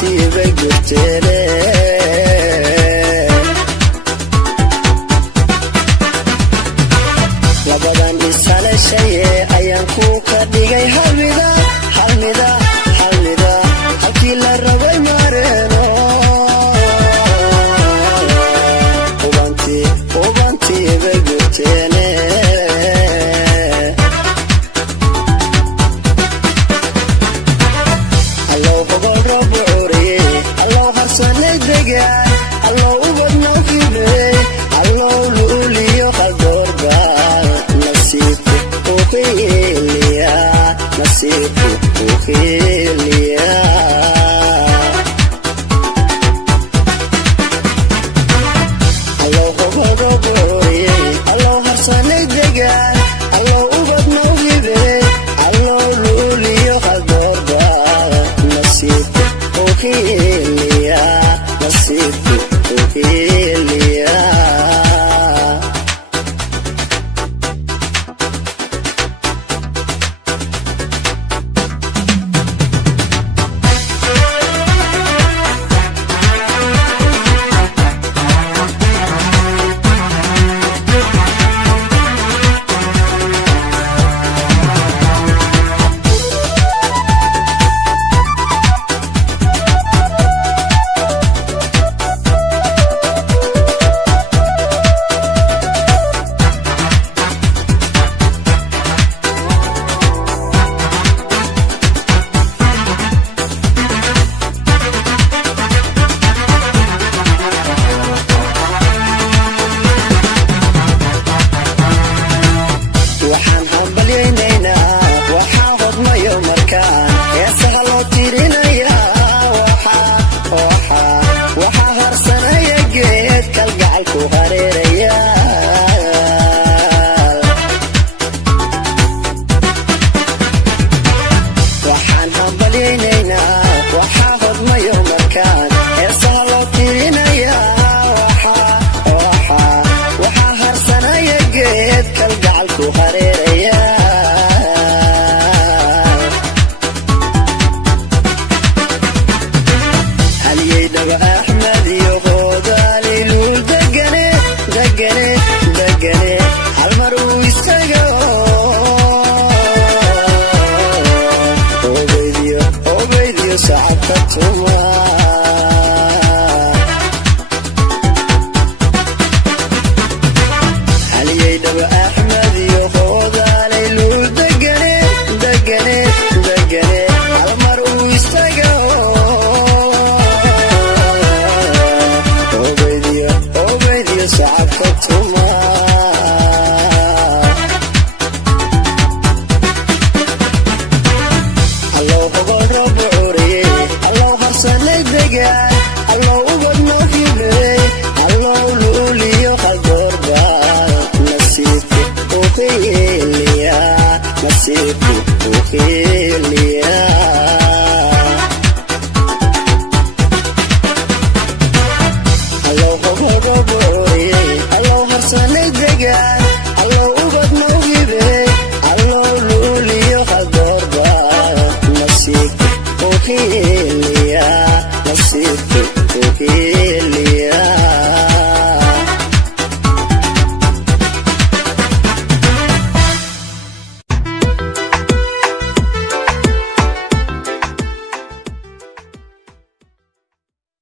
nasiibay gurteene labadan ishaleshaye ayaan ku ka dhigay halmida halkii la rabay mareeno ubantiibay gurteene allow hogol roob ucuriye allow harsanay degaan allow ubad noo fiirey allow luuliyo qaldoorba nasiibku ukhiliya allow hogol roob ucuriye allow harsanay degaan allow ubad noo fiirey allow luuliyo qaldoorba nasiibku ukhiliya waxaan hambalyaynaa waxaa hodmayo markaan heesaha loo tirinayaa waxaa harsanaya geed kalgacalku hareeraya waxaan hambalyaynaynaa waxaa hodmayo markaan heesaha loo tirinayaa waxaa harsanaya geed kalgacalku hareeraya halyeydhaba axmed iyo hoodaali luul degane halmar uu isaga obaydiyo sacabka tuma halyeydhaba axmed iyo hoodaalay luul degane halmar uu isaga obaydiyo sacabka tuma allow hogol roob ucuriye allow harsanay degaan allow ubad noo fiirey allow luuliyo qaldoorba nasiibku ukhiliya allow hogol roob ucuriye allow harsanay degaan allow ubad noo fiirey allow luuliyo qaldoorba nasiibku ukhiliya allow hogol roob ucuriye allow harsanay degaan